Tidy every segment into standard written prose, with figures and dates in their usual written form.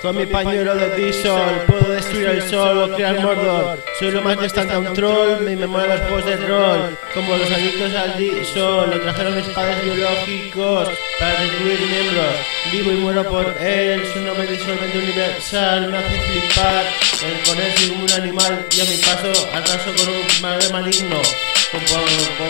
Con mi pañuelo de Diesel puedo destruir el sol o crear Mordor. Soy lo más distante a un troll, me molan los juegos de rol. Como los adictos al Diesel, lo trajeron mis padres biológicos para recluir miembros. Vivo y muero por él, su nombre disolvente universal me hace flipar. Con él soy como un animal y a mi paso arraso con un madre maligno. Como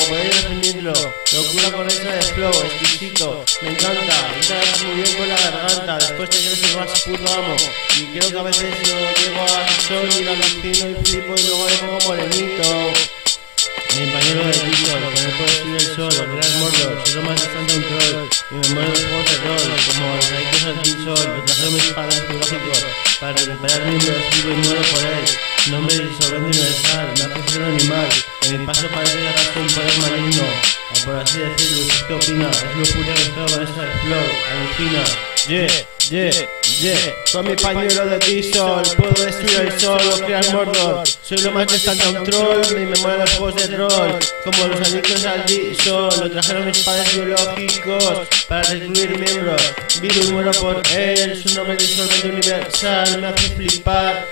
podéis definirlo, locura con esa de flow, exquisito, me encanta, entra muy bien con la garganta, después te crees el más puto amo, y creo que a veces lo llego al sol y lo alucino y flipo y luego le pongo morenito. Mi compañero de Diesel, con él puedo destruir el sol, crear Mordor, soy lo más distante a un troll, y me muero los juegos de rol, como los adictos al Diesel, lo trajeron mis padres biológicos, para recuperar miembros, vivo y muero por él. Nombre disolvente universal, me hace ser un animal, en mi paso parece que arrastro un poder maligno, o por así decirlo. ¿Qué opinas? Es locura que todo con esa de flow, alucina. Con mi pañuelo de Diesel puedo destruir el sol o crear Mordor. Soy lo más distante a un troll, me molan los juegos de rol. Como los adictos al Diesel, lo trajeron mis padres biológicos para recluir miembros. Vivo y muero por él, su nombre disolvente universal me hace flipar.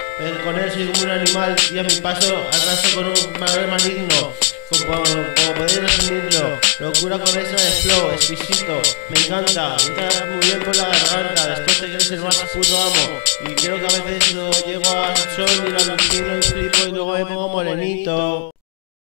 Con él soy como un animal y a mi paso arraso con un madre maligno. Como podéis definirlo, locura con esa de flow, exquisito, me encanta, entra muy bien con la garganta, después te crees el más puto amo, y creo que a veces lo llego al sol y lo alucino y flipo y luego me pongo morenito.